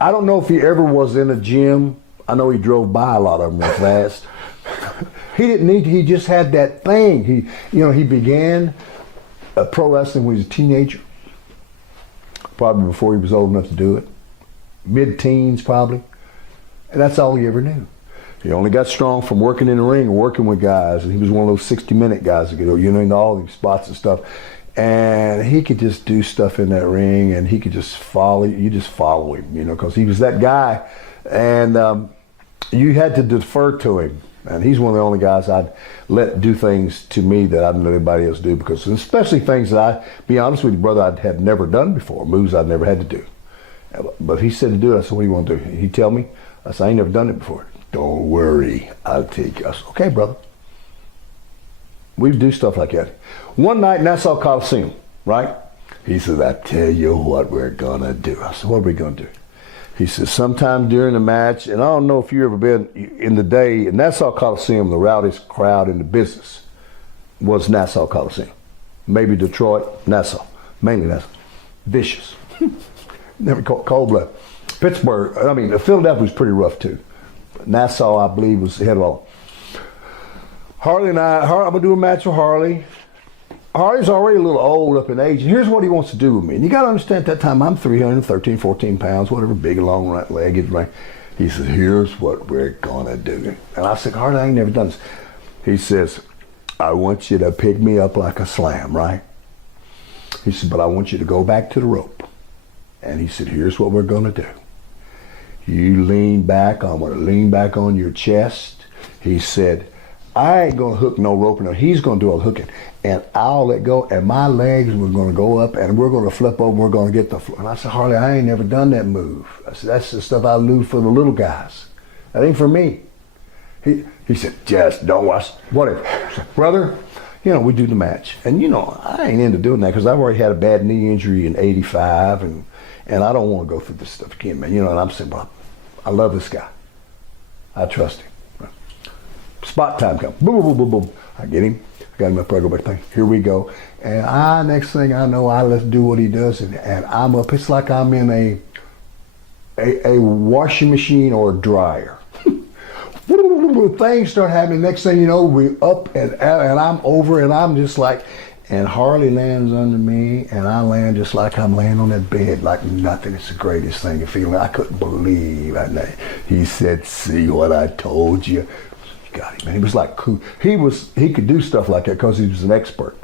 I don't know if he ever was in a gym. I know he drove by a lot of them real fast. He didn't need to, he just had that thing. He began pro wrestling when he was a teenager, probably before he was old enough to do it. Mid-teens probably, and that's all he ever knew. He only got strong from working in the ring and working with guys, and he was one of those 60-minute guys that could go, into all these spots and stuff. And he could just do stuff in that ring, and he could just follow, you just follow him, because he was that guy. And you had to defer to him. And he's one of the only guys I'd let do things to me that I didn't let anybody else do, because especially things that be honest with you, brother, I had never done before, moves I'd never had to do. But if he said to do it, I said, what do you want to do? He'd tell me. I said, I ain't never done it before. Don't worry, I'll take you. I said, okay, brother. We do stuff like that. One night, Nassau Coliseum, right? He said, I tell you what we're going to do. I said, what are we going to do? He says, sometime during the match, and I don't know if you've ever been in the day, in Nassau Coliseum, the rowdiest crowd in the business was Nassau Coliseum. Maybe Detroit, Nassau, mainly Nassau. Vicious. Never cold-blooded. Pittsburgh, Philadelphia was pretty rough too. But Nassau, I believe, was the head of all. Harley and I'm going to do a match with Harley. Harley's already a little old up in age, and here's what he wants to do with me. And you got to understand, at that time, I'm 313, 14 pounds, whatever, big, long, right-legged. Right? He says, here's what we're going to do. And I said, Harley, I ain't never done this. He says, I want you to pick me up like a slam, right? He said, but I want you to go back to the rope. And he said, here's what we're going to do. You lean back, I'm going to lean back on your chest. He said, I ain't going to hook no rope. No, he's going to do all the hooking. And I'll let go, and my legs were going to go up, and we're going to flip over, and we're going to get the floor. And I said, Harley, I ain't never done that move. I said, that's the stuff I do for the little guys. That ain't for me. He said, just don't watch, whatever. I said, brother, we do the match. And, I ain't into doing that because I've already had a bad knee injury in '85, and I don't want to go through this stuff again, man. And I'm saying, well, I love this guy. I trust him. Spot time comes. Boom, boom, boom, boom. I get him. I got him up there. I go back. Here we go. And next thing I know, I let's do what he does, and I'm up. It's like I'm in a washing machine or a dryer. Things start happening. Next thing you know, we up and I'm over, and I'm just like, and Harley lands under me, and I land just like I'm laying on that bed, like nothing. It's the greatest thing. Feeling I couldn't believe it. He said, see what I told you? You got him, man. He was like cool. He could do stuff like that because he was an expert.